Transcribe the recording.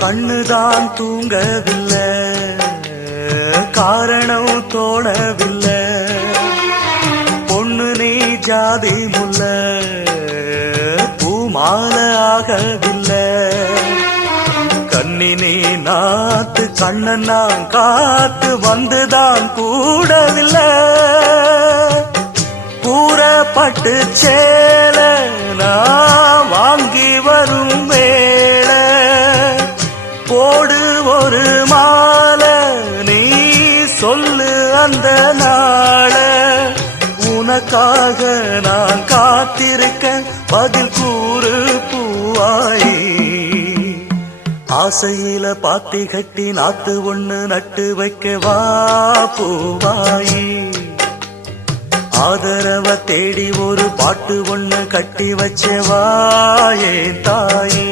கண்ணுதான் தூங்கவில்லை, காரணம் தோணவில்லை. பொண்ணு நீ ஜாதி முல்ல, பூமால ஆகவில்லை. கண்ணினே நாத்து கண்ணன் நான் காத்து வந்துதான் கூடவில்லை. கூறப்பட்டு சேல நான் வாங்கி வரும் வேள, போடு ஒரு மாலை நீ சொல்லு அந்த நாள. உனக்காக நான் காத்திருக்க பதில் கூறு பூவாயி. ஆசையில பாத்தி கட்டி நாத்து ஒண்ணு நட்டு வைக்க வா பூவாயி. ஆதரவ தேடி ஒரு பாட்டு ஒண்ணு கட்டி வச்சவா ஏன் தாயே.